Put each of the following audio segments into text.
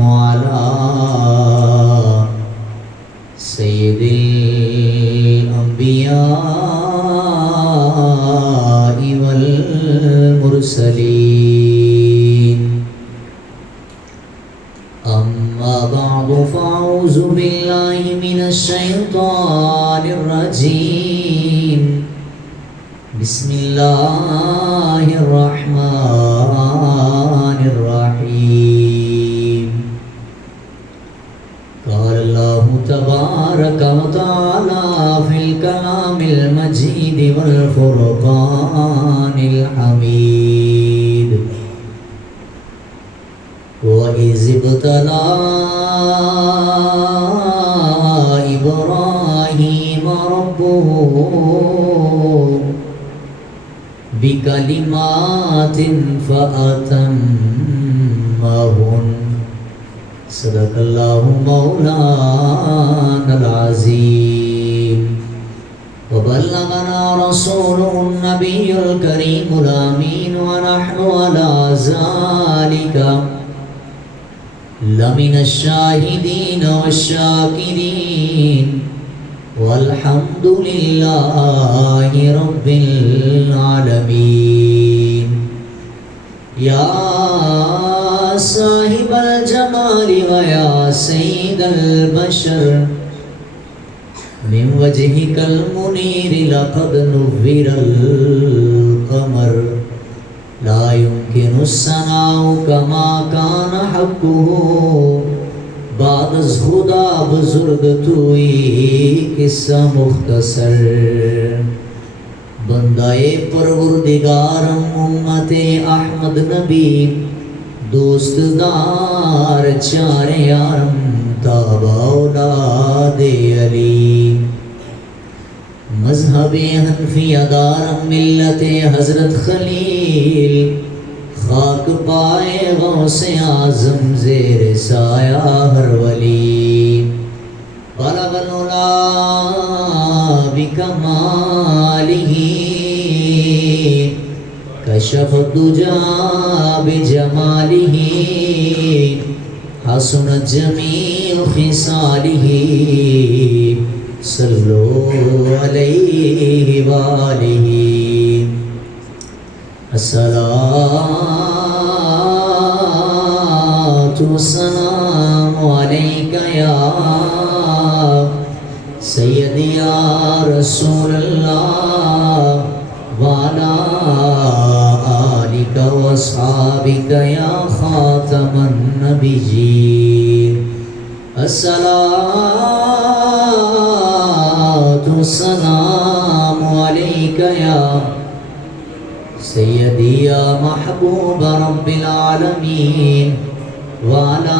وعلى سيد الأنبياء والمرسلين أما بعد فأعوذ بالله من الشيطان الرجيم بسم الله الرحمن الرحيم قال الله تبارك وتعالى في الكلام المجيد والفرقان الحميد وإذ ابتلى إبراهيم ربه بكلمات فأتمهن صدق الله مولانا العظيم وبلغنا رسوله النبي الكريم الأمين ونحن على ذلك لمن الشاهدين والشاكرين والحمد لله رب العالمين يا صاحب الجمال ويا سيد البشر من وجهك المنير لقد نور القمر لا يمكن الثناء كما كان حقه بعد از خدا بزرگ توئی قصہ مختصر بندہ پروردگارم امت احمد نبی دوست دار چار یارم تابع اولاد علی مذہب حنفیہ دارم ملت حضرت خلیل خاک پائے غوث اعظم زیر سایہ ہر ولی بلغ العلا بکمالہ کشف الدجا بجمالہ حسنت جمیع خصالہ صلو علیہ وآلہ الصلاة والسلام عليك يا سيدي يا رسول الله وعلى آلك وأصحابك يا خاتم النبيين الصلاة والسلام عليك يا سیدی یا محبوب رب العالمین وعلا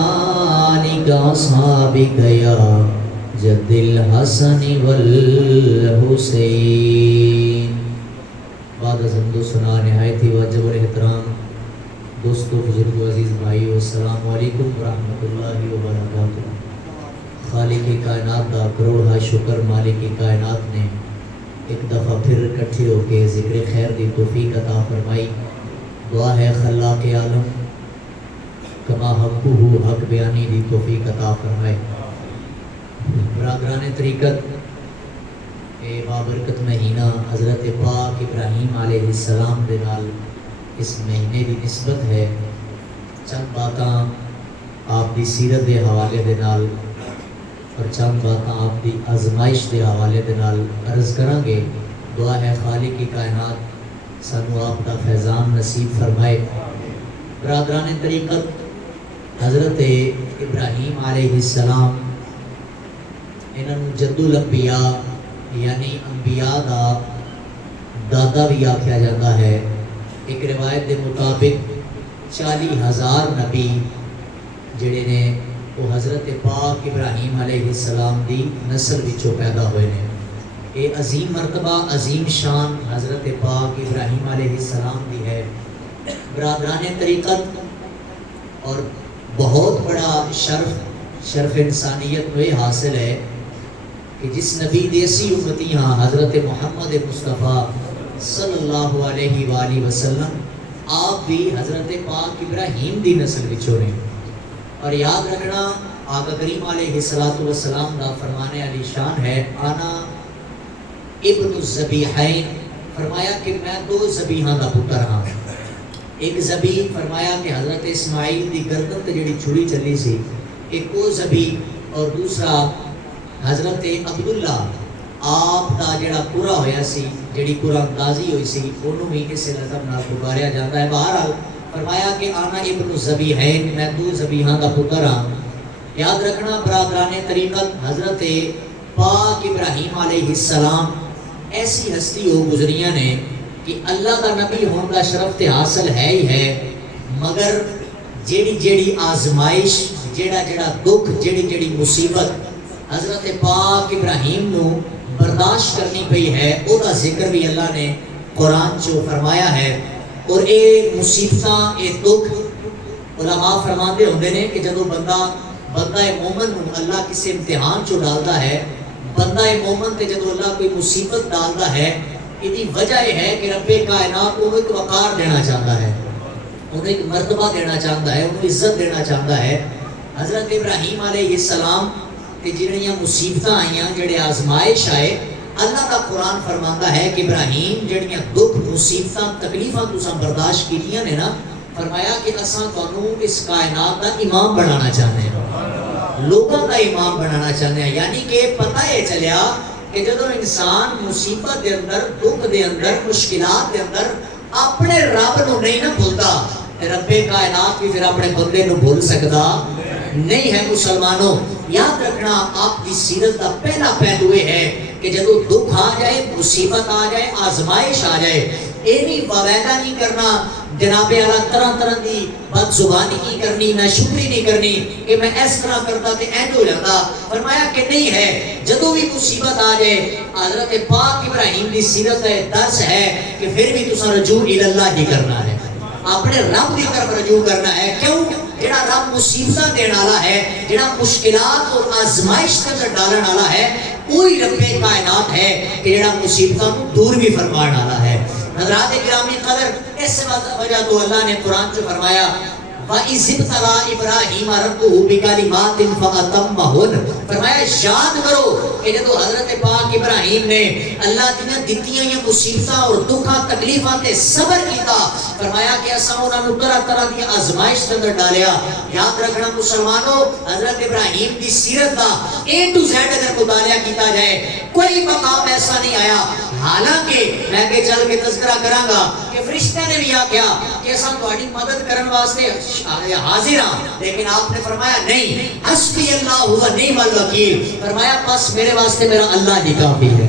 آلک اصحابک یا جد الحسن والحسین بعد از حمد و ثنا نہایت ہی واجب الاحترام دوستو بزرگ و عزیز بھائیو السلام علیکم ورحمۃ اللہ وبرکاتہ خالق کائنات دا کروڑا شکر مالک کائنات نے ایک دفعہ پھر اکٹھے ہو کے ذکر خیر دی توفیق عطا فرمائی دعا ہے خلاق عالم کما حقہ حق بیانی دی توفیق عطا فرمائے برادران طریقت بابرکت مہینہ حضرت پاک ابراہیم علیہ السلام دے نال اس مہینے دی نسبت ہے چند باتاں آپ دی سیرت دے حوالے دے نال اور چند باتاں آپ دی آزمائش دے حوالے دے نال عرض کریں گے دعا ہے خالق کی کائنات سانو آپ دا فیضان نصیب فرمائے برادران طریقت حضرت ابراہیم علیہ السلام انہوں جد الانبیاء یعنی انبیاء دا دادا بھی آکھیا جاتا ہے ایک روایت دے مطابق 40,000 نبی جڑے نے وہ حضرت پاک ابراہیم علیہ السلام دی نسل وچوں پیدا ہوئے نے یہ عظیم مرتبہ عظیم شان حضرت پاک ابراہیم علیہ السلام دی ہے برادران طریقت اور بہت بڑا شرف انسانیت کو یہ حاصل ہے کہ جس نبی دیسی امتی ہاں حضرت محمد مصطفیٰ صلی اللہ علیہ وآلہ وسلم آپ بھی حضرت پاک ابراہیم دی نسل وچوں نے اور یاد رکھنا آقا کریم علیہ السلام کا فرمانے علی شان ہے آنا ابن الذبیحین، فرمایا کہ میں دو ذبیحاں دا پتر ہاں. ایک ذبیح فرمایا کہ حضرت اسماعیل دی گردن تے جڑی چھری چلی سی ایک وہ ذبیح، اور دوسرا حضرت عبداللہ آپ دا جڑا پورا ہویا سی جڑی قرآن اندازی ہوئی سی انہوں بھی اس لفظ نال پکاریا جاتا ہے. بہرحال فرمایا کہ آنا ابن الذبیحین، میں دو ذبیحاں دا پتر ہاں. یاد رکھنا برادران طریقت حضرت پاک ابراہیم علیہ السلام ایسی ہستی ہو گزریاں نے کہ اللہ کا نبی ہونے کا شرف تے حاصل ہے ہی ہے، مگر جیڑی جیڑی آزمائش جیڑا جیڑا دکھ جیڑی جیڑی مصیبت حضرت پاک ابراہیم نو برداشت کرنی پئی ہے او دا ذکر بھی اللہ نے قرآن چو فرمایا ہے. اور اے مصیبتاں اے دکھ علماء فرماندے ہوندے نے کہ جدو بندہ مومن نو اللہ کسی امتحان چو ڈالتا ہے، بندہ مومن تے جدو اللہ کوئی مصیبت ڈالتا ہے، یہ وجہ یہ ہے کہ رب کائنات انہوں ایک وقار دینا چاہتا ہے، انہوں ایک مرتبہ دینا چاہتا ہے، انہوں عزت دینا چاہتا ہے. حضرت ابراہیم علیہ السلام تے جنہیاں مصیبتاں آئیاں جڑے آزمائش آئے، اللہ کا قرآن فرماتا ہے کہ ابراہیم جڑیاں دکھ مصیبتاں تکلیفاں تساں برداشت کیتیاں نے نا، فرمایا کہ اساں تانوں اس کائنات دا امام بنانا چاہتے ہیں، لوگوں کا امام بنانا چاہتے ہیں. یعنی کہ پتہ یہ چلیا کہ جدو انسان مصیبت دے اندر دکھ دے اندر مشکلات دے اندر اپنے رب نو نہیں نہ بھولتا، رب کائنات بھی پھر اپنے بندے نو بھول سکتا نہیں ہے. مسلمانوں یاد رکھنا آپ کی سیرت کا پہلا پہلو یہ ہے کہ جدو دکھ آ جائے، مصیبت آ جائے، آزمائش آ جائے، یہ نہیں واویدہ نہیں کرنا جناب اعلیٰ طرح طرح دی بد زبانی نہیں کرنی، نہ شکری نہیں کرنی کہ میں اس طرح کرتا تے اینڈ ہو جاتا. فرمایا کہ نہیں ہے، جدو بھی مصیبت آ جائے حضرت پاک ابراہیم دی سیرت ہے درس ہے کہ پھر بھی تساں رجوع اللہ ہی کرنا ہے، اپنے رب کی طرف رجوع کرنا ہے. کیوں؟ جڑا رب مصیبتاں دین والا ہے، جڑا مشکلات اور آزمائش کے اندر ڈالن والا ہے، وہی رب کائنات ہے کہ جڑا مصیبتاں کو دور بھی فرمان والا ہے. حضرات گرامی قدر، اس وجہ تو اللہ نے قرآن سے فرمایا وَإِذِ ابْتَلَىٰ إِبْرَاهِيمَ رَبُّهُ بِكَلِمَاتٍ فَأَتَمَّهُنَّ، فرمایا یاد کرو کہ جب حضرت پاک ابراہیم نے اللہ دیاں دتیاں یہ مصیبتاں اور دکھاں تکلیفاں تے صبر کیتا، فرمایا کہ اساں انہاں نوں طرح طرح دی آزمائش دے اندر ڈالیا. یاد رکھنا مسلمانوں، حضرت ابراہیم دی سیرت دا A to Z اگر مطالعہ کیتا جائے کوئی مقام ایسا نہیں آیا، حالانکہ میں کہ چل کے تذکرہ کراں گا کہ فرشتے نے بھی کیا کہ اساں تہاڈی مدد کرن واسطے حاضر ہاں، لیکن آپ نے فرمایا نہیں، حسبی اللہ ہوا نعم الوکیل، فرمایا بس میرے واسطے میرا اللہ ہی کافی ہے.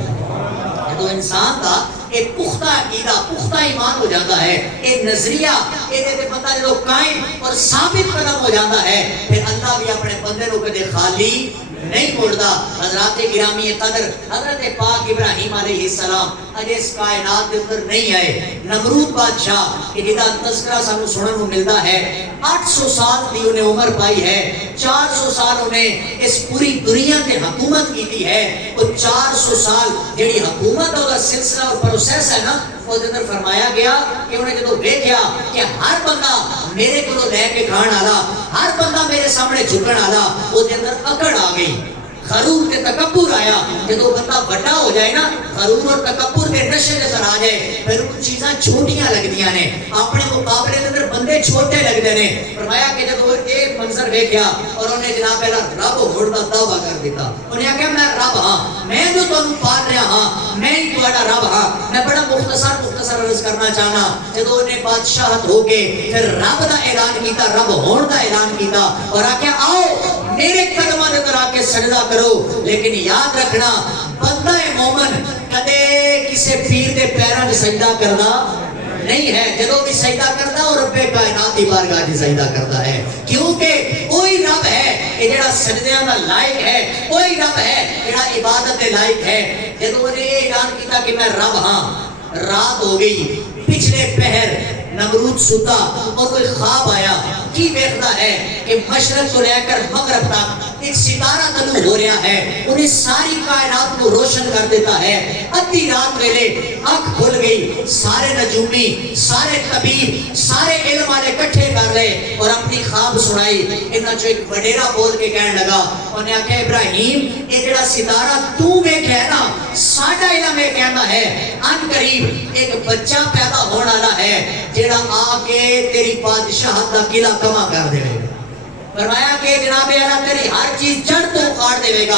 تو انسان کا ایک پختہ عقیدہ، پختہ ایمان ہو جاتا ہے، ایک نظریہ یہ بندہ جو قائم اور ثابت قدم ہو جاتا ہے، پھر اللہ بھی اپنے بندے کو کدے خالی نہیں موڑتا. حضرات گرامی قدر، حضرت پاک ابراہیم علیہ السلام اج اس کائنات کے اندر نہیں آئے. نمرود بادشاہ کہ جدا تذکرہ سانو سنن کو ملتا ہے، 800 سال دی انہیں عمر پائی ہے، 400 سال انہیں اس پوری دنیا تے حکومت کی ہے. وہ 400 سال جڑی حکومت اور سلسلہ اور پروسیس ہے نا، وہ اندر فرمایا گیا کہ انہیں جدو دیکھیا کہ ہر بندہ میرے کو لے کے کھان والا، ہر بندہ میرے سامنے جھکن والا، وہ اندر اکڑ آ گئی، غرور تے تکبر آیا. جدو بندہ بڑا ہو جائے نا، غرور اور تکبر کے نشے نظر آ جائے، پھر ان چیزاں چھوٹیاں لگدیاں نے، اپنے مقابلے کے اندر بندے چھوٹے لگتے ہیں. فرمایا کہ جب ایک منظر دیکھا اور انہیں جناب رب ہونے کا دعویٰ کر دیتا، انہیں کہا میں رب ہاں، میں جو تمہیں پال رہا ہاں، میں ہی تمہارا رب ہاں. میں بڑا مختصر عرض کرنا چاہنا، جب انہیں بادشاہت ہو کے پھر رب دا اعلان کیتا، رب ہون دا اعلان کیتا اور آکھیا آؤ میرے قدموں دے اندر آ کے سجدہ کرو. لیکن یاد رکھنا بندہ مومن کدے کسی پیر دے پیراں تے سجدہ کرنا نہیں ہے. جدوں بھی سجدہ کرتا اور رب کائنات دی بارگاہ وچ سجدہ کرتا ہے، کیونکہ وہی رب ہے کہ جڑا سجدیاں دا لائق ہے، وہی رب ہے جڑا عبادت دے لائق ہے. جدوں نے اعلان کیتا کہ میں رب ہاں، رات ہو گئی، پچھلے پہر نمرود ستا اور کوئی خواب آیا. کی ویکھدا ہے کہ مشرق سے لے کر مغرب تک ایک ستارہ طلوع ہو رہا ہے، انہیں ساری کائنات کو روشن کر دیتا ہے۔ ادھی رات ویلے آنکھ کھل گئی، سارے نجومی، سارے طبیب، سارے علم والے کٹھے کر لے اور اپنی خواب سنائی۔ انہاں چوں ایک وڈیرا بول کے کہنے لگا، انہیں آکھا ابراہیم یہ جڑا ستارہ تو ویکھیا ہے نا، ساڈا علم یہ کہنا ہے ان قریب ایک بچہ پیدا ہونے والا ہے جڑا آ کے تیری بادشاہت دا قلعہ کما کر دے گا۔ فرمایا کہ جناب اعلیٰ تیری ہر چیز جڑ تو اکھاڑ دے گا،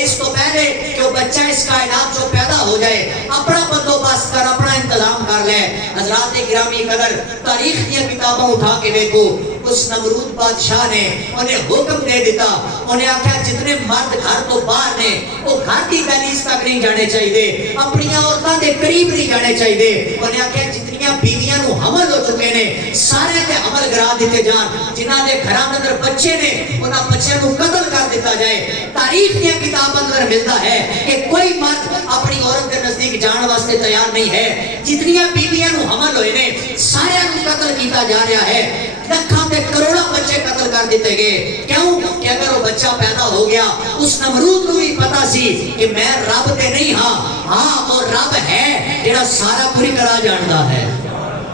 اس تو پہلے کہ وہ بچہ اس کائنات جو پیدا ہو جائے اپنا بندوبست کر، اپنا انتظام کر لے۔ حضرات گرامی قدر، تاریخ کی کتابوں اٹھا کے دیکھو، اس نمرود بادشاہ نے انہیں حکم دے دیتا، انہیں آکھا جتنے مرد گھر تو باہر نے وہ گھر کی دہلیز تک نہیں جانے چاہیے، اپنی عورتوں کے قریب نہیں جانے چاہیے۔ انہیں آکھا جتنیاں بیویاں نو حمل ہو چکے نے سارے تے حمل گرا دیتے جان، جنہاں دے گھراں اندر بچے نے انہاں بچیاں نو قتل کر دیتا جائے۔ تاریخ کی کتابوں اندر ملتا ہے کہ کوئی مرد اپنی عورت کے نزدیک جان واسطے تیار نہیں ہے، جتنیاں بیویاں نو حمل ہوئے نے سارے نو قتل کیتا جا رہا ہے۔ لکھاں تے کروڑاں بچے قتل کر دیتے گئے، کیوں کہ اگر وہ بچہ پیدا ہو گیا اس نمرود کو بھی پتا سی کہ میں رب تے نہیں ہاں، ہاں وہ رب ہے جڑا سارا پوری طرح جانتا ہے،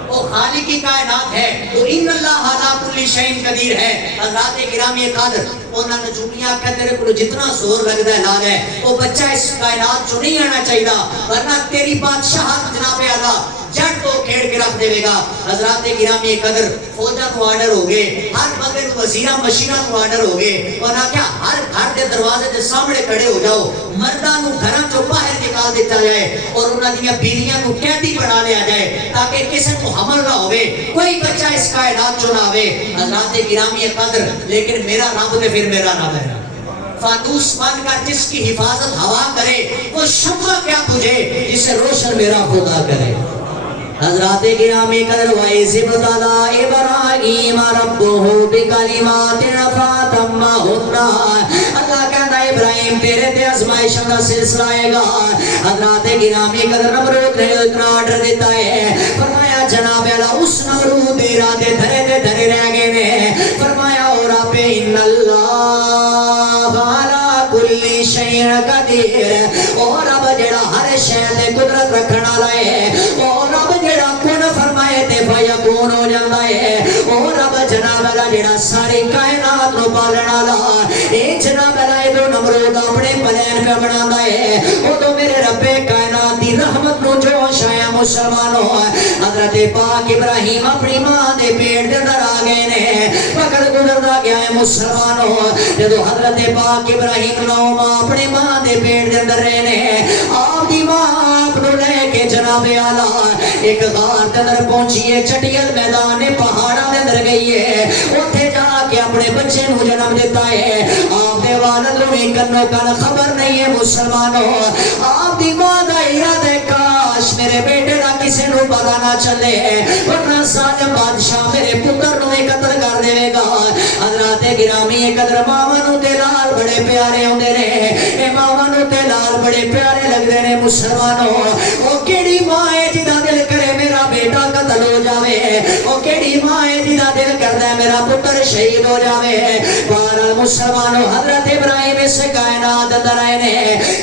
وہ خالق کی کائنات ہے، وہ ان اللہ علی کل شیء قدیر ہے۔ حضرات گرامی قدر، انہاں نجومیاں کہ تیرے کو جتنا زور لگتا ہے لا لے، وہ بچہ اس کائنات چوں نہیں آنا چاہیے، ورنہ تیری بادشاہت جناب اعلیٰ جڑ تو کھیڑ کے رکھ دے گا۔ حضرات گرامی قدر، فوجاں کو آرڈر ہو گئے، ہر بندے کو وزیراں مشیراں کو آرڈر ہو گئے، اور کیا ہر گھر کے دروازے کے سامنے کھڑے ہو جاؤ، مرداں نو گھراں چوں باہر نکال دیتا جائے اور انہاں دیاں بیویاں نو قیدی بنا لیا جائے تاکہ کسی کو حمل نہ ہوئے، کوئی بچہ اس کائنات چوں نہ ہوئے۔ حضرات گرامی قدر، لیکن میرا رب تے پھر میرا رب ہے، فانوس بن کر جس کی حفاظت ہوا کرے وہ شمع کیا بجھے جسے روشن میرا خدا کرے۔ حضرات گرامی قدر، وَإِذِ ابْتَلَىٰ إِبْرَاهِيمَ رَبُّهُ بِكَلِمَاتٍ فَأَتَمَّهُنَّ، اللہ کہتا ہے ابراہیم تیرے تے آزمائشوں کا سلسلہ آئے گا۔ حضرات گرامی قدر، نمرود نے اتنا آرڈر دیتا ہے، فرمایا جناب اعلیٰ اس نمرود ارادے دھرے رہ گئے نے، فرمایا اور آپ ان اللہ علی کل شیء قدیر، اور اب جڑا ہر شے تے قدرت رکھنا والا ہے، اور اب جڑا کن فرمائے تے فیکون ہو جاتا ہے، اور اب جناب اللہ جڑا ساری کائنات نو پالن والا، اے جناب اللہ اے تو نمرود اپنے پلان پہ بناتا ہے، او تو میرے رب کائنات دی رحمت نو جوش آیا مسلمانوں۔ حضرت پاک ابراہیم اپنی ماں دے پیٹ دے اندر آ گئے نے، پکڑ گزردا گیا ہے مسلمانوں، جدو حضرت پاک ابراہیم نو ماں اپنی ماں دے پیٹ دے اندر رہے نے، آپ دی ماں آپ نو لے کے جناب اعلیٰ ایک غار دے اندر پہنچی ہے، چٹیل میدان پہاڑاں دے اندر گئی ہے، اوتھے جا کے اپنے بچے نو جنم دیتا ہے۔ آپ دے والد نو بھی کنو کن خبر نہیں ہے مسلمانوں، آپ دی ماں دا ارادہ ہے کاش میرے بیٹے دا کسے نو پتہ نہ چلے، ورنہ ظالم بادشاہ میرے پتر نو ہی قتل کر دے گا۔ حضرات گرامی قدر، ماواں نو تے لال بڑے پیارے ہوندے نے، اے ماواں نو تے لال بڑے پیارے لگدے نے مسلمانوں۔ او کیڑی ماں ہے جدا دل کرے میرا بیٹا قتل ہو جاوے، او کیڑی ماں ہے جدا دل کردا ہے میرا پتر شہید ہو جاوے۔ بہرحال مسلمانوں، حضرت ابراہیم اس کائنات اندر آئے نے،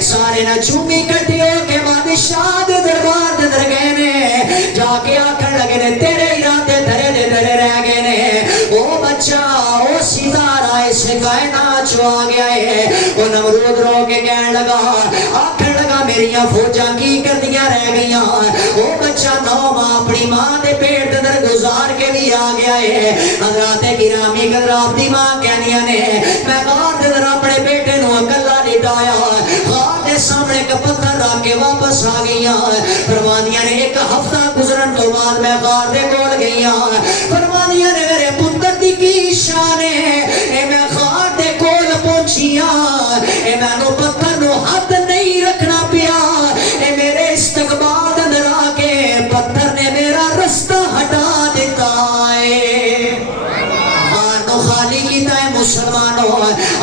سارے نجومی کٹھے ہو کے بادشاہ دے دربار دے اندر گئے نے، جا کے آکھن لگے نے تیرے ارادے دھرے رہ گئے نے، او بچہ او ستارہ اس کائنات چوں آ گیا ہے۔ وہ نمرود رو کے کہنے لگا، آکھن لگا میریاں فوجاں کی کردیاں رہ گئیاں، وہ بچہ نو ماں اپنی ماں دے پیٹ دے اندر گزار کے بھی آ گیا ہے۔ حضرات گرامی قدر، آپ دی ماں کہنیاں نے میں غار دے اندر اپنے بیٹے نو اکلا لٹایا، غار دے سامنے ایک پتھر رکھ کے واپس آ گئیاں، فرمانیاں نے ایک ہفتہ گزرن تو بعد میں غار دے کول گئیاں، فرمانیاں نے میرے پتر دی کی شان ہے، اے میں غار دے کول پہنچیاں، اے میں نو پتھر نو ہاتھ نہیں رکھنا پیا، اے میرے استقبال اندر آ کے پتھر نے میرا رستہ ہٹا دیتا ہے، غار نو خالی کیتا ہے مسلمانوں۔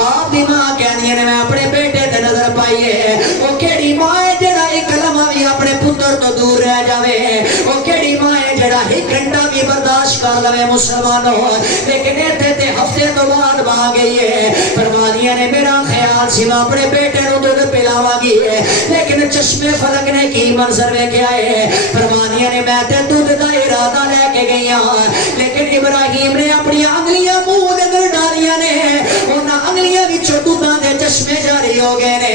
آپ دی ماں کہنی نے میں اپنے بیٹے تے نظر پائی ہے، وہ کیڑی ماں ہے جڑا ایک لمحہ بھی اپنے پتر تو دور رہ جاوے، وہ کیڑی ماں ہے جڑا ایک گھنٹہ بھی برداشت کر لوے مسلمانوں۔ لیکن ایتھے ہفتے تو بعد ماں گئی ہے، فرمانیاں نے میرا خیال سی میں اپنے بیٹے نو دودھ پلاواں گی، لیکن چشمے فلک نے کی منظر ویکھیا ہے، فرمانیاں نے میں تے دودھ دا ارادہ لے کے گئی ہاں، لیکن ابراہیم نے اپنی انگلیاں منہ دے اندر ڈالیاں نے، انہاں انگلیاں وچوں دودھاں دے چشمے جاری ہو گئے نے،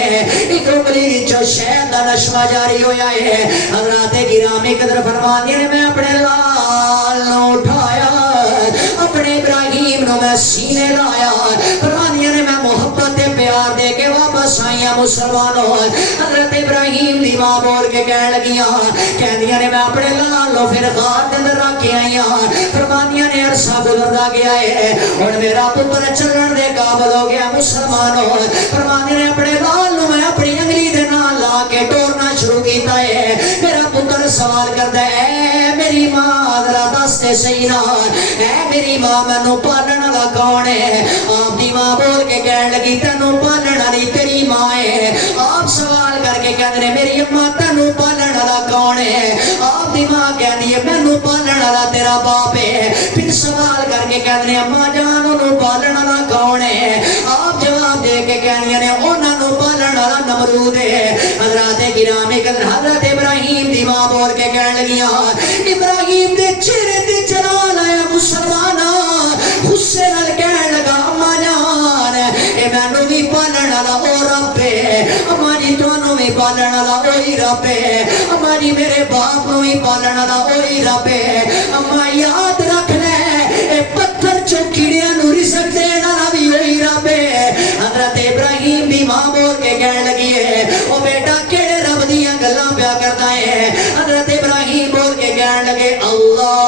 ایک انگلی وچوں شہد دا نشوا جاری ہویا ہے۔ حضرات گرامی قدر فرمانیاں نے میں اپنے لال نو اٹھایا، اپنے ابراہیم نو میں سینے لایا، فرمانیاں نے میں محبت پیار دے کے واپس آئیاں مسلمانوں۔ حضرت ابراہیم دی ماں بول کے کہنے لگیاں، کہندیاں نے میں اپنے لال نو پھر غار دے اندر رکھ کے آئیاں، فرمانیاں نے عرصہ گزردا گیا ہے، ہن میرا پتر چلن دے قابل ہو گیا مسلمانوں۔ فرمانیاں نے اپنے لال نو میں اپنی انگلی دے نال لا کے ٹورنا شروع کیتا ہے، میرا پتر سوال کردا ہے، اے میری ماں ذرا دس تے صحیح نا، اے میری ماں مینوں پالن والا کون ہے؟ آپ دی ماں بول کے کہن لگی تینوں پالن والی تیری ماں ہے۔ آپ سوال کر کے کہندے نے میری اماں تینوں پالن والا کون ہے؟ آپ دی ماں کہندی ہے مینوں پالن والا تیرا باپ ہے۔ پھر سوال کر کے کہندے نے اماں جان انہوں پالن والا کون ہے؟ آپ جواب دے کے کہندیاں نے انہاں نوں پالن والا نمرود ہے۔ حضرات گرامی قدر حضرت ابراہیم دی ماں بول کے کہن لگیاں، ابراہیم دے چہرے تے جلال آیا مسلماناں، غصے نال کہن لگا اماں جان اے مینوں وی پالن والا او رب ہے، اماں جی تانوں وی پالن والا اوہی رب ہے، اماں جی میرے باپ نوں وی پالن والا اوہی رب ہے، اماں یاد رکھ لے اے پتھر چوں کیڑیاں نوں رزق دین والا وی اوہی رب ہے۔ حضرت ابراہیم دی ماں بول کے کہن لگی ہے، او بیٹا کیڑے رب دیاں گلاں پیا کردا ہے؟ حضرت ابراہیم بول کے کہن لگے اللہ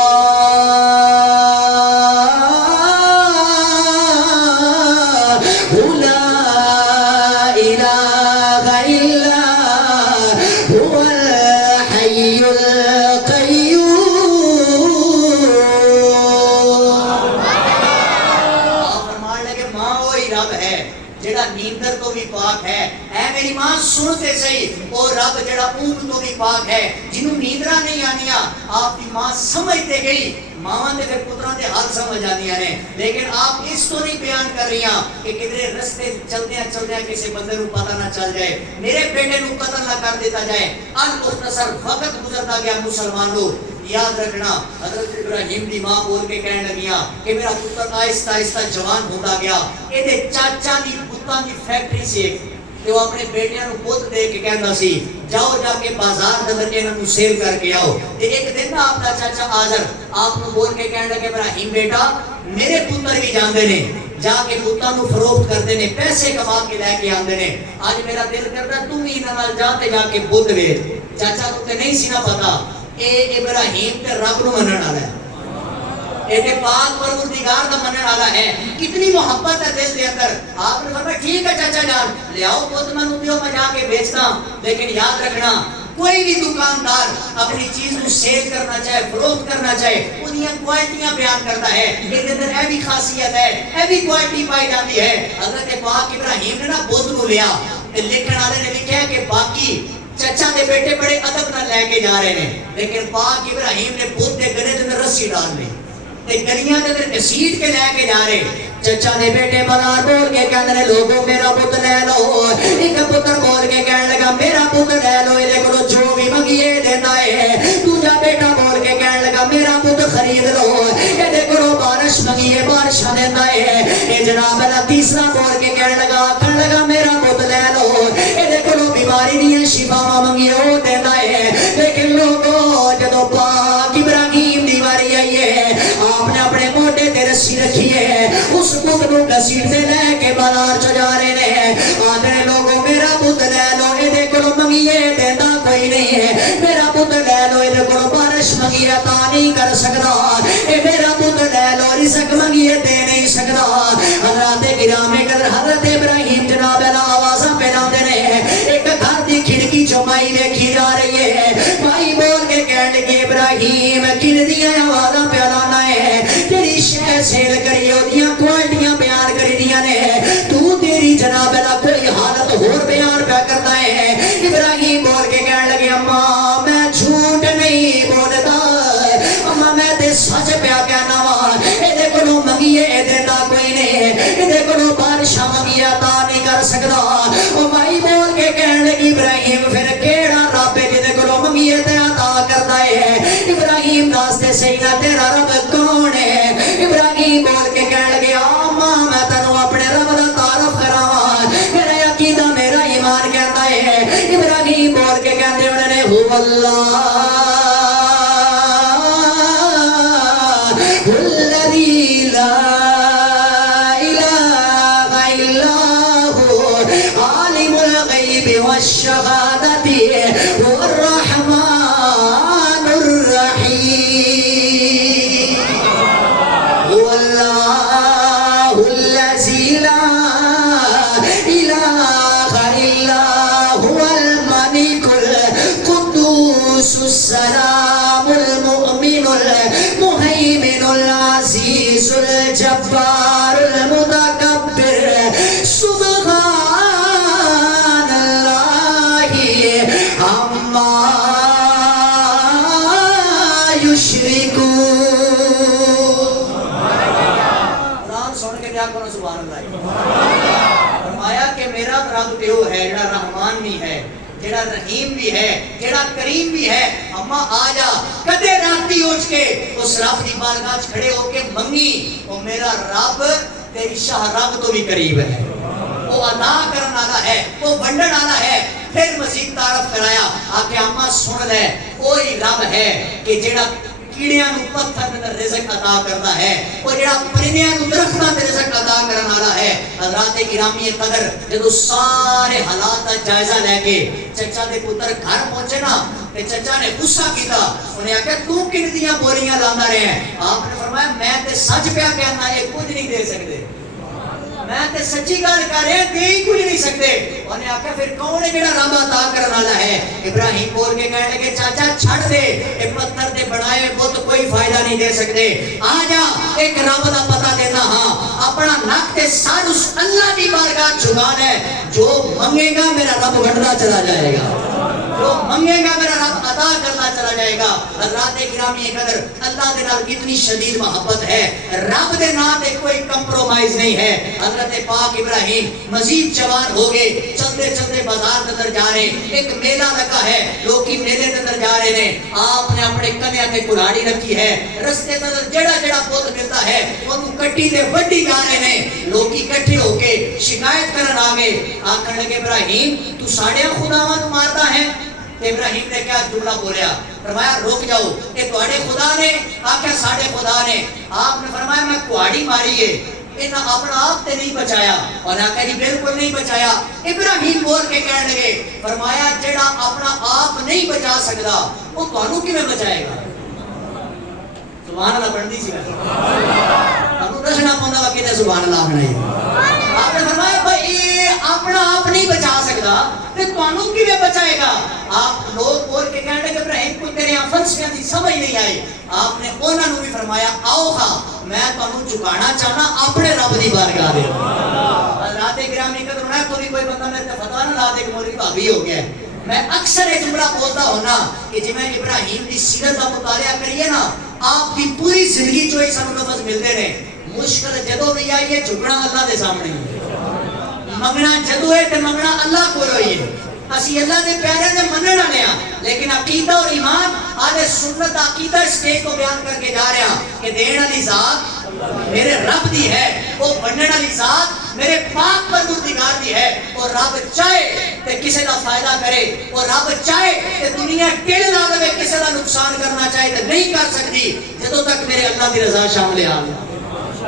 نیندر تو بھی پاک ہے، اے میری ماں سنتے صحیح اور رب جڑا اونگ تو بھی پاک ہے، جنہوں نیندرہ نہیں آنیا آپ کی ماں سمجھتے گئی، ماں نے پھر پتران دے حال سمجھ آنیا نے، لیکن آپ اس تو نہیں بیان کر رہی ہیں کہ کدھرے رستے چلدیاں کسی بندے نو پتہ نہ چل جائے، میرے بیٹے نو قتل نہ کر دیتا جائے۔ مختصر وقت گزرتا گیا مسلمان لوگ، یاد رکھنا حضرت ابراہیم دی ماں بول کے کہنے لگیاں کہ میرا پتر آہستہ آہستہ جوان ہوتا گیا، یہ چاچا دی بتاں دی فیکٹری سے کہ وہ اپنے بیٹیاں نو بت دے کے کہندا سی جاؤ جا کے بازار دے اندر انہاں نو سیل کر کے آؤ۔ تے ایک دن آپ دا چاچا آزر آپ نو بول کے کہنے لگے ابراہیم بیٹا میرے پتر بھی جاندے نے جا کے بتاں نو فروخت کرتے نے، پیسے کما کے لے کے آندے نے، آج میرا دل کردا تو بھی انہاں نال جاتے جا کے بت ویچ۔ چاچا کو تے نہیں سی نہ پتا اے ابراہیم تے رب نو منن والا ہے، اے پاک پروردگار دا منن والا ہے، کتنی محبت ہے دل دے اندر۔ آپ نے فرمایا ٹھیک ہے چاچا جان لے آؤ بت مینوں دیو میں جا کے بیچتا، لیکن یاد رکھنا کوئی بھی دکاندار اپنی چیز کو سیل کرنا چاہے فروخت کرنا چاہے انہیاں کوالٹیاں بیان کرتا ہے، یہ اندر اے بھی خاصیت ہے، اے بھی کوالٹی پائی جاتی ہے۔ حضرت پاک ابراہیم نے نا بت نو لیا تے لکھن والے نے لکھا کہ باقی چچا دے بیٹے بڑے ادب نہ لے کے جا رہے ہیں، لیکن پاک ابراہیم نے بت دے گلے دے اندر رسی ڈال لی تے گلیاں دے اندر گھسیٹ کے لے کے جا رہے۔ چچا دے بیٹے بازار بول کے کہنے لگے لوگوں میرا بت لے لو، ایک پتر بول کے کہنے لگا میرا بت لے لو، یہ کو جو بھی منگیے دیتا ہے۔ دوجا بیٹا بول کے کہنے لگا میرا بت خرید لو، یہ کو بارش منگیے بارش دیتا ہے۔ یہ جناب اللہ تیسرا بول کے کہنے لگا میرا بت لے لو، یہ کو بیماری نہیں شفا منگیے وہ دیتا ہے۔ لیکن لوگوں جدو پاک ابراہیم دی واری آئی ہے آپ نے اپنے موٹے تے رسی رکھی ہے، اس بت نو گھسیٹ سے لے کے بازار چ جا رہے ہیں، آدھے لوگوں میرا بت لے لو، یہ کو منگیے دیتا کوئی نہیں ہے، میرا بت لے لو، یہ کو بارش منگیے تا نہیں کر سکتا، یہ میرا بت لے لو رزق منگیے دے نہیں سکتا۔ حضرات گرامی قدر حضرت ابراہیم جناب آوازاں پھیلا دے نے، ایک گھر دی کھڑکی چوں مائی دیکھی جا رہی ہے، مائی بول کے کہنے لگی ابراہیم کن دیاں آوازاں پھیلانا ہے، تیری شے سیل کری اودیاں کوالٹیاں بیان کری دیاں نے، تو تیری جناب اللہ کوئی حالت ہور بیان پہ کرتا ہے۔ ابراہیم بول کے کہنے لگے اماں میں جھوٹ نہیں بولتا، اماں میں تے سچ پیا کہنا وا، اے کو منگیے دیتا کوئی نہیں۔ ابراہیم پھر کیڑا رب ہے جدے کولوں منگیے تے عطا کردا ہے؟ ابراہیم دستے سینا تیرا رب کون ہے؟ ابراہیم بول کے کہن لگے ماں میں تینوں اپنے رب دا تعارف کراواں، میرا عقیدہ میرا ایمان کہتا ہے۔ ابراہیم بول کے کہتے انہوں نے هو اللہ الذی لا الہ الا هو عالم الغیب والشہادۃ هو الرحمن الرحیم هو اللہ الذی لا الہ الا هو الملک القدوس السلام المؤمن المہیمن العزیز الجبار المتکبر سبحان اللہ عما یشرکون۔ قرآن سن کے کیا کرو سبحان اللہ۔ فرمایا کہ میرا رب تے وہ ہے جڑا رحمان بھی ہے، جڑا رحیم بھی ہے، جڑا کریم بھی ہے۔ اما آ جا کدے راتی اٹھ کے اس رب دی بارگاہ کھڑے ہو کے منگی، وہ میرا رب تیری شاہ رب تو بھی قریب ہے، وہ عطا کرن والا ہے، وہ ونڈن والا ہے۔ پھر مزید تعارف کرایا، آکے اما سن لے وہی رب ہے کہ جڑا کیڑیاں نو پتھر تے رزق عطا کرتا ہے، وہ جڑا پرندیاں نو درختاں تے رزق عطا کرن والا ہے۔ حضرات گرامی قدر جدوں سارے حالات دا جائزہ لے کے چچا دے پتر گھر پہنچے نا تے چچا نے غصہ کیتا، انہیں آکھیا تو کتنیاں بولیاں لاندا رہے ہیں؟ آپ نے فرمایا میں تے سچ پیا کہنا، یہ کچھ نہیں دے سکتے، میں تے سچی گل کر رہے ہیں، دے ہی کچھ نہیں سکتے۔ انہیں آکھیا پھر کون ہے جڑا رب عطا کرن والا ہے؟ ابراہیم بول کے کہنے لگے چاچا چھڑ دے، اے پتھر دے بنائے بت کوئی فائدہ نہیں دے سکتے، آ جا ایک رب دا پتہ دینا، ہاں اپنا نک تے سر اس اللہ دی بارگاہ جھکانا ہے، جو منگے گا میرا رب بڑھتا چلا جائے گا، جو منگے گا میرا رب عطا کرنا چلا جائے گا۔ حضرات گرامی قدر اللہ دے نال کتنی شدید محبت ہے، رب دے نال کوئی کمپرومائز نہیں ہے۔ حضرت پاک ابراہیم مزید جوان ہو گئے، چلتے چلتے بازار اندر جا رہے، ایک میلہ لگا ہے، لوگ میلے اندر جا رہے ہیں، آپ نے اپنے کنیا تے کلاڑی رکھی ہے، رستے اندر جڑا جڑا بت ملتا ہے وہ کٹی تے وڈی جا رہے ہیں، لوگ اکٹھے ہو کے شکایت کرن آ گئے، آکھن لگے ابراہیم تو ساڑے خداواں نوں مارتا ہے؟ ابراہیم نے کیا جملہ بولیا؟ فرمایا رک جاؤ، یہ تواڈے خدا نے؟ آکھیا ساڈے خدا نے۔ آپ نے فرمایا میں کہاڑی ماری ہے، انہاں اپنا آپ تے نہیں بچایا، اور آکھیا جی بالکل نہیں بچایا۔ ابراہیم بول کے کہنے لگے، فرمایا جڑا اپنا آپ نہیں بچا سکدا وہ تانوں کیویں بچائے گا؟ سبحان اللہ بندی سی تانوں دسنا پوندا وا کتے سبحان اللہ بنائی۔ آپ نے فرمایا بھائی اپنا آپ نہیں بچا سکدا تے تانوں کیویں بچائے گا؟ آپ لوگ بول کے کہنے لگے ابراہیم کو تیرے فلسفیاں دی سمجھ نہیں آئی۔ آپ نے انہاں نوں بھی فرمایا آؤ ہاں میں تانوں جھکانا چاہنا اپنے رب دی بارگاہ دے۔ حضرات گرامی قدر ہونا تو بھی کوئی بندہ میرے تے فتوا نہ لا دے کہ مولوی بھابی ہو گیا ہے۔ میں اکثر یہ جملہ بولتا ہونا کہ جب میں ابراہیم دی سیرت کا مطالعہ کریے نا آپ کی پوری زندگی جو ہی سانوں لفظ ملتے رہے، مشکل جدوں بھی آئی ہے جھکنا اللہ دے سامنے، منگنا جدوں ہے تے منگنا اللہ کو ہوئی ہے۔ اسی اللہ دے پیارے دے منن والے ہاں، لیکن عقیدہ اور ایمان آدھے سنت عقیدہ اسٹیج کو بیان کر کے جا رہے ہیں کہ دین والی ذات میرے رب دی ہے، وہ بننے والی ذات میرے پاک پروردگار دی ہے، اور رب چاہے تے کسے دا فائدہ کرے، اور رب چاہے تے دنیا ٹیڑھ لا دے، کسے دا نقصان کرنا چاہے تے نہیں کر سکتی جدوں تک میرے اللہ دی رضا شامل آ۔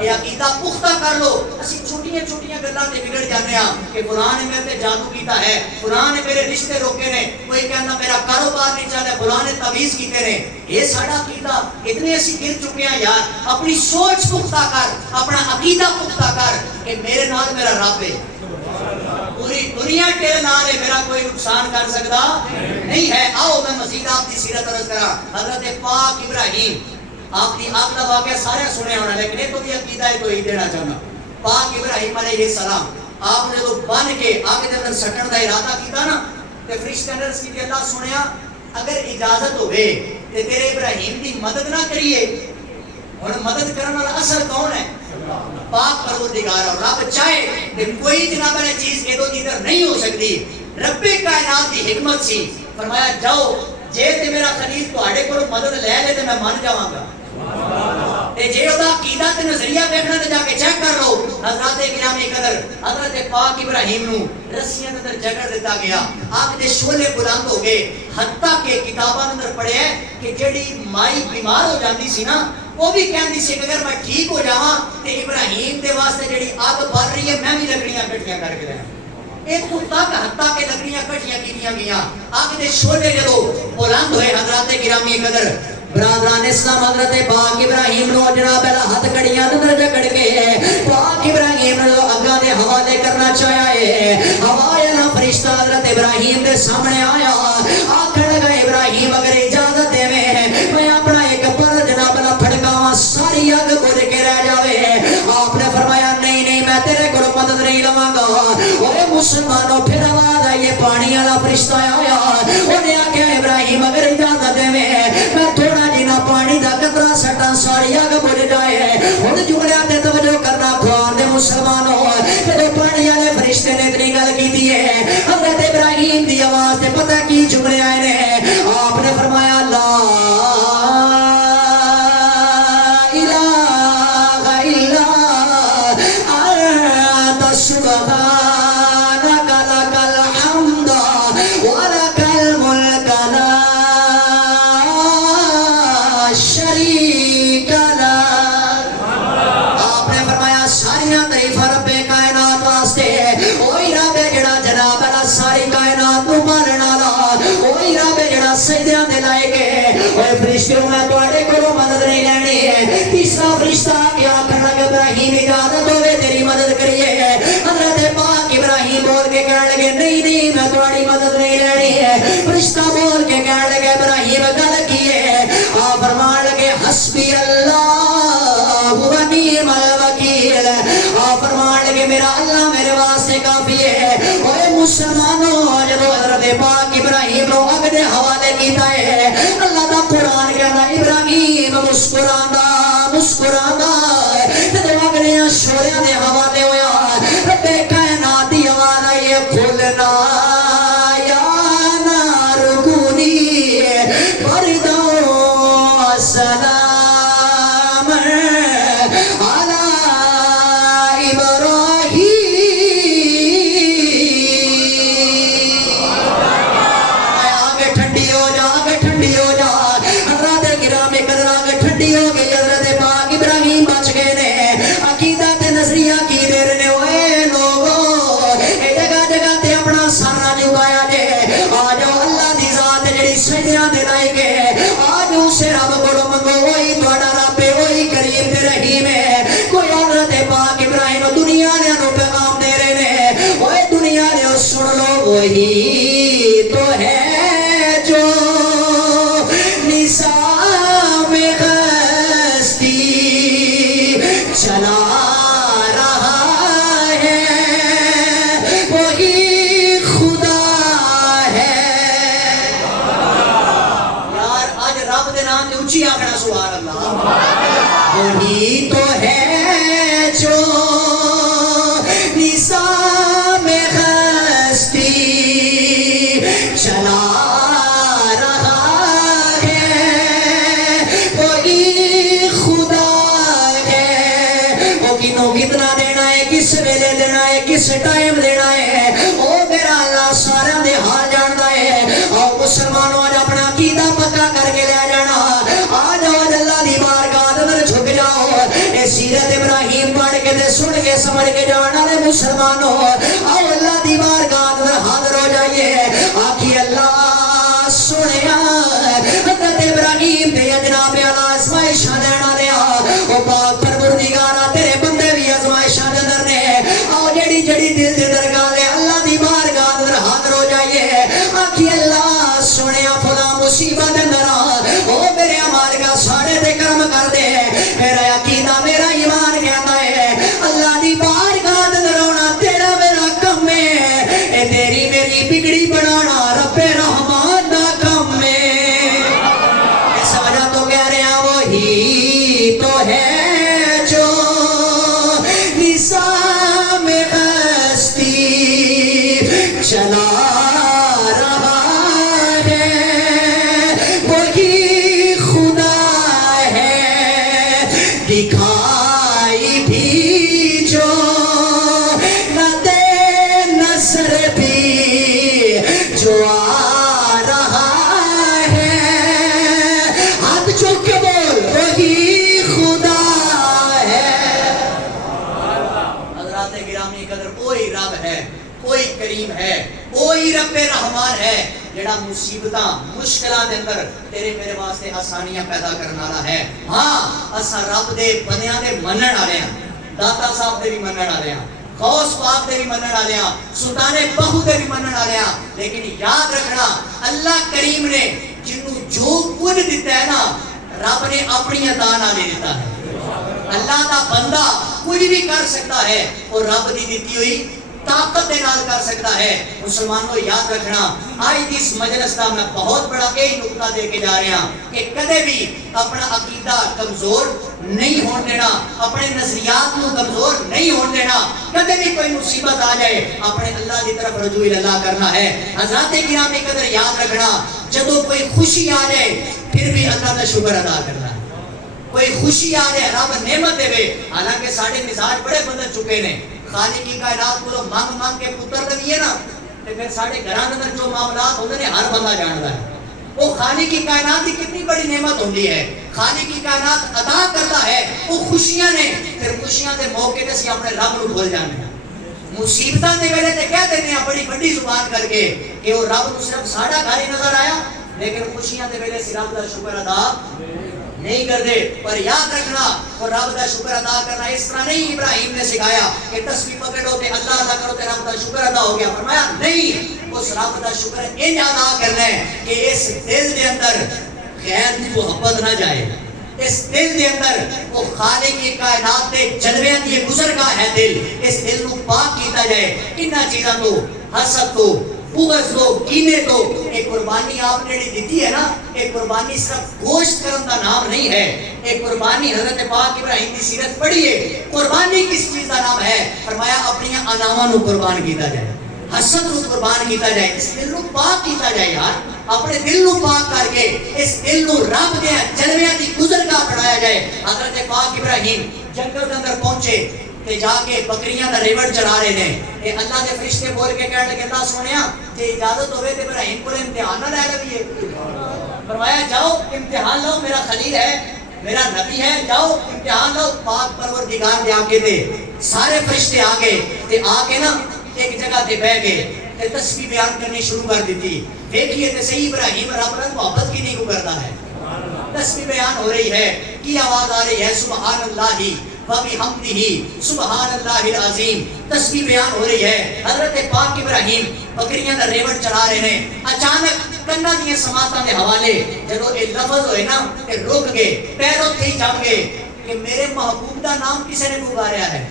یہ عقیدہ پختہ کر لو، اسی چھوٹیاں چھوٹیاں گلاں تے بگڑ جانے ہاں کہ فلاں نے میرے تے جادو کیتا ہے، فلاں نے میرے رشتے روکے نے، کوئی کہنا میرا کاروبار نہیں چل رہا، فلاں نے تعویذ کیتے نے۔ یہ ساڈا عقیدہ اتنے اسی گر چکے ہیں یار، اپنی سوچ پختہ کر، اپنا عقیدہ پختہ کر کہ میرے نال میرا رب ہے، پوری دنیا تیرے نال ہے، میرا کوئی نقصان کر سکتا نہیں ہے۔ آؤ میں مزید آپ کی سیرت عرض کراں۔ حضرت پاک ابراہیم آپ کی آپ کا واقعہ سارے سنے ہونا، لیکن یہ تو بھی عقیدہ ہے تو ہی دینا چاہنا۔ پاک ابراہیم علیہ السلام آپ نے تو بن کے آگے دے اندر سٹن دا ارادہ کیتا نا تے فرشتے نے عرض کی کہ اللہ سنیا اگر اجازت ہوے تے تیرے ابراہیم دی مدد نہ کریے، اور مدد کرنے والا اصل کون ہے؟ پاک پروردگار، اور رب چاہے کہ کوئی جناب نے چیز ادھر ادھر نہیں ہو سکتی، رب کائنات کی حکمت سی، فرمایا جاؤ جے تے میرا خلیل تہاڈے کولوں مدد لے لے تے میں مان جاواں گا، تے جے او دا عقیدہ تے نظریہ ویکھنا تے جا کے چیک کر لو۔ حضرات گرامی قدر حضرت پاک ابراہیم نو رسیاں دے اندر جگڑ دیتا گیا، آگ دے شعلے بلند ہو گئے، حتیٰ کہ کتاباں دے اندر پڑھیا ہے کہ جڑی مائی بیمار ہو جاندی سی نا وہ بھی کہندی سی کہ اگر میں ٹھیک ہو جاواں تے ابراہیم دے واسطے جڑی اگ بل رہی ہے میں بھی لکڑیاں کٹھیاں کر کے رہاں۔ ایک تک حتیٰ کہ لکڑیاں کٹھیاں کیتیاں گئیاں، آگ دے شعلے جدوں بلند ہوئے حضرات گرامی قدر برادران اسلام حضرت پاک ابراہیم نو جناب ہاتھ کڑیاں اندر جکڑ کے پاک ابراہیم نو اگاں دے حوالے کرنا چاہیا ہے۔ ہوالا فرشتہ حضرت ابراہیم دے سامنے آیا، آکھن لگا ابراہیم اگر اجازت دے میں اپنا ایک پر جناب نہ پھڑکاواں ساری اگ بجھ کے رہ جاوے۔ آپ نے فرمایا نہیں نہیں میں تیرے کو مدد نہیں لواں گا۔ اوے مسلمانوں پھر آواز آئی ہے، پانی والا فرشتہ آیا، انہیں آکھیا ابراہیم اگر اجازت دے میں تھوڑا جنا پانی دا قطرہ سٹا ساری اگ بجھ جائے۔ ہن جملیاں تے توجہ کرنا قرآن دے مسلمانوں، جدوں پانی والے فرشتے نے اتنی گل کیتی ہے حضرت ابراہیم دی آواز تے پتہ کی جملے آئے نے، آپ نے فرمایا لا الہ الا انت سبحانک لک الحمد ولک الملک لا شریک لک۔ آپ نے فرمایا ساریاں تعریفاں رب کائنات واسطے، وہی رب ہے جڑا جناب ہے ساری کائنات نو مانن والا، وہی رب ہے جڑا سجدیاں دے لائق ہے۔ اوے فرشتوں میں تواڈے کولوں مدد نہیں لینی ہے۔ تیسرا فرشتہ کیا آکھن لگا ابراہیم اجازت ہوے تیری مدد کریے۔ حضرت پاک ابراہیم بول کے کہنے لگے نہیں نہیں میں تواڈی مدد نہیں لینی ہے۔ فرشتہ بول کے کہنے لگے ابراہیم گل کی ہے؟ آپ فرمان لگے حسبی اللہ و نعم الوکیل۔ آپ فرمان لگے میرا اللہ میرے واسطے کافی ہے۔ اوے مسلمانوں جدو حضرت پاک ابراہیم نو اگ دے حوالے کیتا ہے، اللہ دا قرآن کہنا ابراہیم مسکراندا مسکراندا جدو اگ دے شوریاں دے حوالے ہویا، رب کائنات دی آواز آئی ہے کھولنا یا نار کونی بردا سلام علی ابراہیم۔ آگے ٹھنڈی ہو جا آگے ٹھنڈی ہو جا، حضرات گرامی قدر آگے ٹھنڈی ہو گئی۔ حضرت پاک ابراہیم بچ گئے نے، عقیدہ تے نظریہ کی دے رہے نے۔ اوے لوگو اے جگہ جگہ تے اپنا سر نہ جھکایا جے، آ جاؤ اللہ دی ذات جڑی سجدیاں دے لائق ہے، آ جاؤ اسے رب کولوں منگو، وہی تہاڈا رب ہے، وہی کریم تے رحیم ہے۔ کوئی حضرت پاک ابراہیم دنیا نے انو پیغام دے رہے نے، اوے دنیا نے سن لو وہی تو ہے جو نظام ہستی چلا رہا ہے، وہی خدا ہے۔ یار آج رب دے نام تے اونچی آکھنا سبحان اللہ۔ وہی تو ہے جو نظام ہستی چلا رہا ہے، وہی خدا ہے۔ وہ کنوں کتنا دینا ہے، کس ویلے دینا ہے، کس ٹائم دینا ہے، او میرا اللہ سارا دے حال جاندا ہے۔ اور مسلمانوں آج اپنا عقیدہ پکا کر کے لے جانا، آج آج اللہ دی بارگاہ اندر جھک جاؤ۔ اے سیرت ابراہیم پڑھ کے تے سن کے سمجھ کے جان والے مسلمانوں، آؤ اللہ دی بارگاہ اندر حاضر ہو جائیے، آکھی اللہ سنیا حضرت ابراہیم تے جناب اعلیٰ ازمائشاں دین والے او پاک پروردگارا تیرے بندے بھی ازمائشاں دے اندر نے۔ آؤ جڑی جڑی دل دے اندر گل ہے اللہ دی بارگاہ اندر حاضر ہو جائیے، آکھی اللہ سنیا فلاں مصیبت اندر او میرے مالکا ساڑے تے کرم کر دے۔ میرا عقیدہ میرا ایمان کہتا ہے اللہ دی بارگاہ اندر ہونا تیرا میرا کم ہے، اے تیری میری بگڑی بنانا رب رحمان دا کم ہے۔ اس وجہ تو کہہ رہے ہیں وہی تو ہے جو نظام ہستی چلا گرامی قدر کوئی رب ہے، کوئی کریم ہے، کوئی رب رحمان ہے جڑا مصیبتاں مشکلاں دے اندر تیرے میرے واسطے آسانیاں پیدا کرن والا ہے۔ ہاں اساں رب دے بندیاں دے منن والے ہاں، داتا صاحب دے بھی منن والے ہاں، غوث پاک دے بھی منن والے ہاں، سلطان بہو دے بھی منن والے ہاں، لیکن یاد رکھنا اللہ کریم نے جنوں جو کچھ دیتا ہے نا رب نے اپنی عطا نال دے دیتا ہے۔ اللہ دا بندہ کچھ بھی کر سکتا ہے اور رب دی دیتی ہوئی طاقت دے نال کر سکتا ہے۔ مسلمانوں یاد رکھنا آج اس مجلس کا میں بہت بڑا یہی نقطہ دے کے جا رہا ہوں کہ کدے بھی اپنا عقیدہ کمزور نہیں ہون دینا، اپنے نظریات کو کمزور نہیں ہون دینا۔ کدے بھی کوئی مصیبت آ جائے اپنے اللہ کی طرف رجوع اللہ کرنا ہے۔ حضرات گرامی قدر یاد رکھنا جدو کوئی خوشی آ جائے پھر بھی اللہ کا شکر ادا کرنا ہے۔ کوئی خوشی آ جائے رب نعمت دے، حالانکہ سارے مزاج بڑے بدل چکے نے، خالق کی کائنات کو مانگ مانگ کے پتر دیے نا تے پھر سارے گھراں اندر جو معاملات ہوندے نے ہر بندہ جاندا ہے۔ وہ خالق کی کائنات کی کتنی بڑی نعمت ہوندی ہے، خالق کی کائنات عطا کرتا ہے وہ خوشیاں نے، پھر خوشیاں دے موقع تے اسی اپنے رب نو بھول جاندے ہیں۔ مصیبتاں دے ویلے تے کہہ دیندے ہیں بڑی بڑی زبان کر کے کہ وہ رب نو صرف ساڈا گھر ہی نظر آیا، لیکن خوشیاں دے ویلے سی رب دا شکر ادا نہیں کر دے۔ پر یاد رکھنا اور رب دا شکر ادا کرنا اس طرح نہیں ابراہیم نے سکھایا کہ تسبیح پکڑو تے اللہ ادا کرو تے رب دا شکر ادا ہو گیا۔ فرمایا نہیں، اس رب دا شکر ان ادا کرنا ہے کہ اس دل دے اندر غیر کی محبت نہ جائے، اس دل دے اندر وہ خالق کی کائنات دے جلویاں دی گزرگاہ ہے دل، اس دل کو پاک کیتا جائے کنہ چیزاں تو، حسد تو، بغض تو، کینے تو۔ ایک قربانی آپ نے دیتی ہے نا، ایک قربانی صرف گوشت کرن کا نام نہیں ہے، ایک قربانی حضرت پاک ابراہیم کی سیرت پڑھیے، قربانی کس چیز کا نام ہے؟ فرمایا اپنی اناواں نو قربان کیتا جائے، حسد نو قربان کیتا جائے، اس دل نو پاک کیتا جائے یار، اپنے دل نو پاک کر کے اس دل نو رب دے جلویاں دی گزرگاہ بنایا جائے۔ حضرت پاک ابراہیم جنگل کے اندر پہنچے تے جا کے بکریاں دا ریوڑ چلا رہے نے، تے اللہ دے فرشتے بول کے کہنے لگے اللہ سونیا جے اجازت ہوئے تے ابراہیم کو امتحان نہ لے لویے۔ فرمایا جاؤ امتحان لو، میرا خلیل ہے، میرا نبی ہے، جاؤ امتحان لو۔ پاک پروردگار دے آگے دے سارے فرشتے آگے تے آگے نا ایک جگہ تے بیٹھ گئے تے تسبیح بیان کرنی شروع کر دیتی۔ دیکھیے تے صحیح ابراہیم رب رب محبت کی نہیں کو کرتا ہے، تسبیح بیان ہو رہی ہے، کی آواز آ رہی ہے سبحان اللہ وبحمدہ سبحان اللہ العظیم، تسبیح بیان ہو رہی ہے۔ حضرت پاک ابراہیم بکریاں دا ریوڑ چلا رہے ہیں، اچانک کناں دیاں سماعتاں دے حوالے جدوں یہ لفظ ہوئے نا تے رک گئے، پیر اتھے ہی جم گئے کہ میرے محبوب دا نام کسے نے پکاریا ہے۔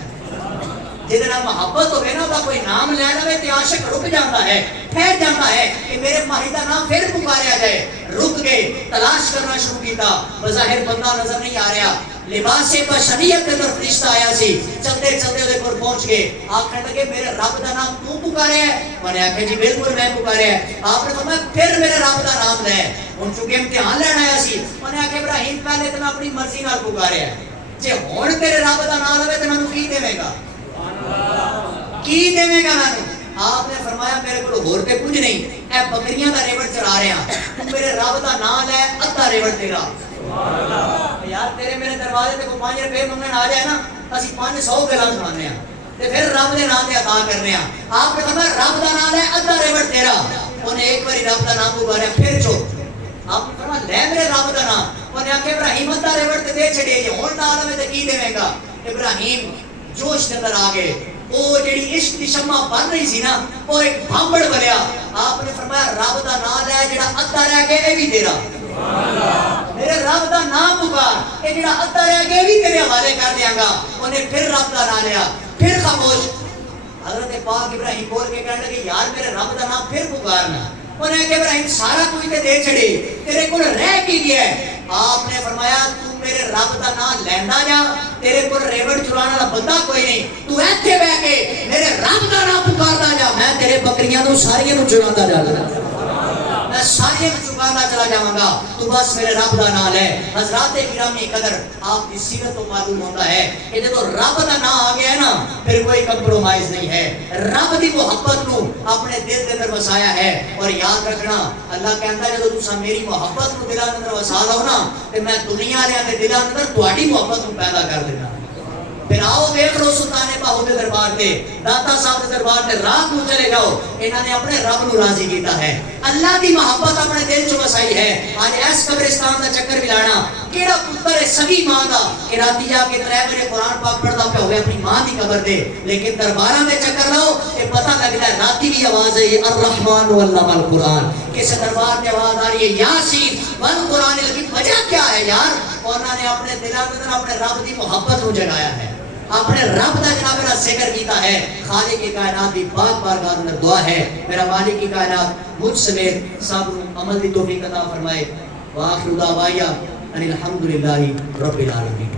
جہدے نال محبت ہوئے نا دا کوئی نام لے لے تے عاشق رک جاتا ہے، ٹھہر جاتا ہے کہ میرے ماہی دا نام پھر پکاریا جائے۔ رک گئے، تلاش کرنا شروع کیتا، بظاہر بندہ نظر نہیں آ رہا، لباس بشریت کے اندر فرشتہ آیا سی، چلتے چلتے دے پر پہنچ گئے، آکھنے لگے میرے رب دا نام تو پکارے ہے؟ میں نے آکھا جی بالکل میں پکارے ہے۔ آپ نے فرمایا پھر میرے رب دا نام لے، ان چونکہ امتحان لینا آیا سی۔ میں نے آکھا ابراہیم پہلے تو میں اپنی مرضی نال پکارے ہے، جے ہن تیرے رب دا نام لے تے مینوں کی دے گا؟ کی دے گا مینوں؟ آپ نے فرمایا میرے کو ہور تے کچھ نہیں، اے بکریاں دا ریوڑ چلا رہے ہیں، تو میرے رب دا نام لے، ادھا ریوڑ تیرا۔ یار تیرے میرے دروازے تے کوئی 5 روپے منگن آ جائے نا اسی 500 گلاں سنانے ہیں تے پھر رب دے نام تے عطا کرنے ہیں۔ آپ نے فرمایا رب دا نام ہے ادھا ریوڑ تیرا، انہیں ایک باری رب دا نام پکاریا پھر چپ۔ آپ نے فرمایا لے میرے رب دا نام، انہیں آکھیا ابراہیم ادھا ریوڑ تے دے چھڑے جے ہن نہ لوے تے کی دے گا؟ ابراہیم جوش دے اندر آ گئے، وہ جڑی عشق دی شمع بن رہی سی نا وہ ایک بھانبڑ بنیا۔ آپ نے فرمایا رب دا نام لے جڑا ادھا رہ گیا اے بھی تیرا، میرے رب دا نام پکار، اے جڑا ادھا رہ گیا بھی تیرے حوالے کر دیاں گا۔ انہیں پھر رب دا نام لیا، پھر خاموش۔ حضرت پاک ابراہیم بول کے کہنے لگے یار میرے رب دا نام پھر پکارنا۔ انہیں کہ ابراہیم سارا کوئی تے دے چھڑے، تیرے کول رہ کی گیا ہے؟ آپ نے فرمایا تو میرے رب دا نام لیندا جا، تیرے کول ریوڑ چلانے والا بندہ کوئی نہیں، تو ایتھے بیٹھ کے میرے رب دا نام پکاردا جا، میں تیرے بکریاں نو ساریاں نو چراندا جاواں، میں ساریاں نو چکاندا چلا جاواں گا، تو بس میرے رب دا نام لے۔ حضرات گرامی قدر آپ کی سیرت تو معلوم ہوتا ہے کہ جب رب دا نام آ گیا ہے نا پھر کوئی کمپرومائز نہیں ہے، رب دی محبت نو اپنے دل کے اندر وسایا ہے۔ اور یاد رکھنا اللہ کہندا ہے جب تساں میری محبت نو دلاں اندر وسا لو نا تے میں دنیا والے دے دلاں اندر تہاڈی محبت نو پیدا کر دینا۔ پھر آؤ دیکھ لو سلطان باہو دے دربار کے داتا صاحب کے دربار میں رات کو چلے جاؤ انہوں نے اپنے رب نو راضی کیتا ہے اللہ دی محبت اپنے دل چ وسائی ہے اج اس قبرستان دا چکر بھی لانا کیڑا پتر ہے سگی ماں دا کہ راتی جا کے 3 بجے قرآن پاک پڑھدا پیا ہوے اپنی ماں دی قبر دے لیکن درباراں دے چکر لاؤ تے پتہ لگدا ہے راتی دی آواز ہے الرحمن علم القرآن کس دربار میں آواز آ رہی ہے یاسین والقرآن الحکیم وجہ کیا ہے یار انہوں نے اپنے دلاں اندر اپنے رب دی محبت کو جگایا ہے اپنے رب دا جناب میرا ذکر کیتا ہے خالق کی کائنات دی پاک بارگاہ اندر دعا ہے میرا مالک کی کائنات مجھ سمیت سب عمل دی توفیق عطا فرمائے واخر دعوایا ان الحمدللہ رب العالمین